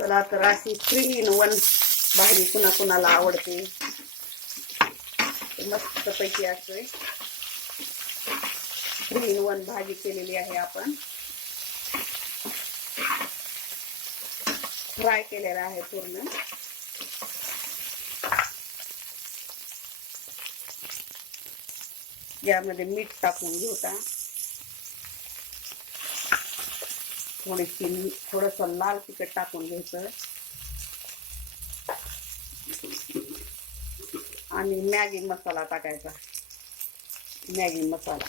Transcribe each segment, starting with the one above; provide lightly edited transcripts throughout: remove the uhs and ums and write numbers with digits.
चला तर अशी 3 in 1 भाजी कुणाकुणाला आवडते. मस्त पैकी असते 3 in 1 भाजी केलेली आहे आपण. फ्राय केलेला आहे पूर्ण. यामध्ये मीठ टाकून घेऊता. थोडंसं लाल तिखट टाकून घ्यायचं आणि मॅगी मसाला टाकायचा. मॅगी मसाला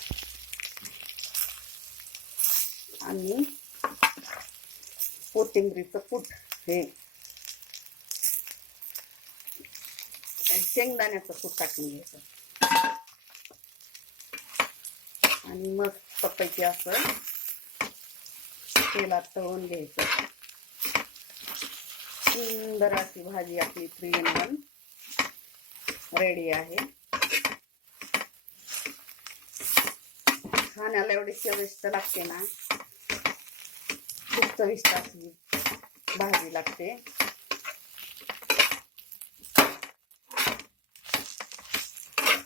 आणि कोथिंबीरचं कूट, हे शेंगदाण्याचं कूट टाकून घ्यायचं आणि मस्त पैकी असं तेलात तळून घ्यायचं. सुंदर अशी भाजी आपली 3 in 1 रेडी आहे. खाण्याला एवढी चविष्ट लागते ना, खूप चविष्ट अशी भाजी लागते.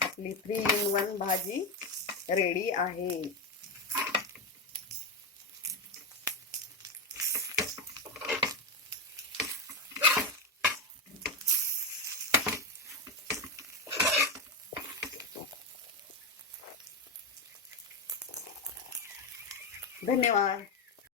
आपली 3 in 1 भाजी रेडी आहे. धन्यवाद.